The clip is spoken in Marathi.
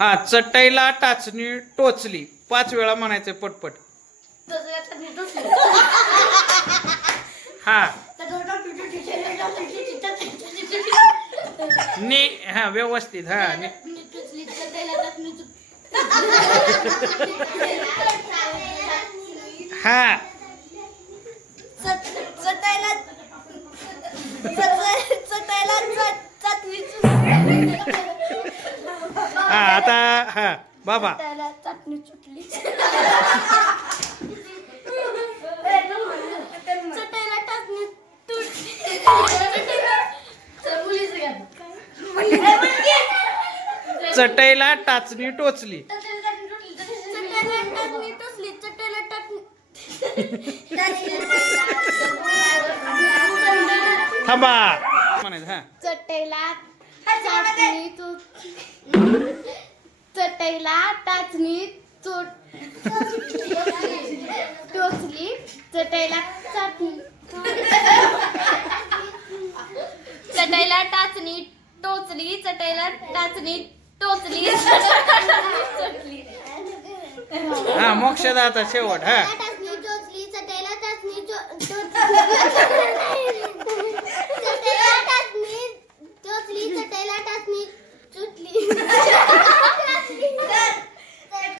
हा चटईला टाचणी टोचली. पाच वेळा म्हणायचं पटपट. हा. नी हा व्यवस्थित हा नी- हा. हा आता हा बाबा. चटणी टाचणी चटईला टाचणी टोचली. थांबा म्हणायचं हा चटईला टाचणी चटईला टाचणी चोट टोचली चटईला चटणी चटईला टाचणी टोचली चटईला टाचणी टोचली चटली हा मोक्षदाता शेवट हा. टाचणी टोचली चटईला टाचणी टोचली even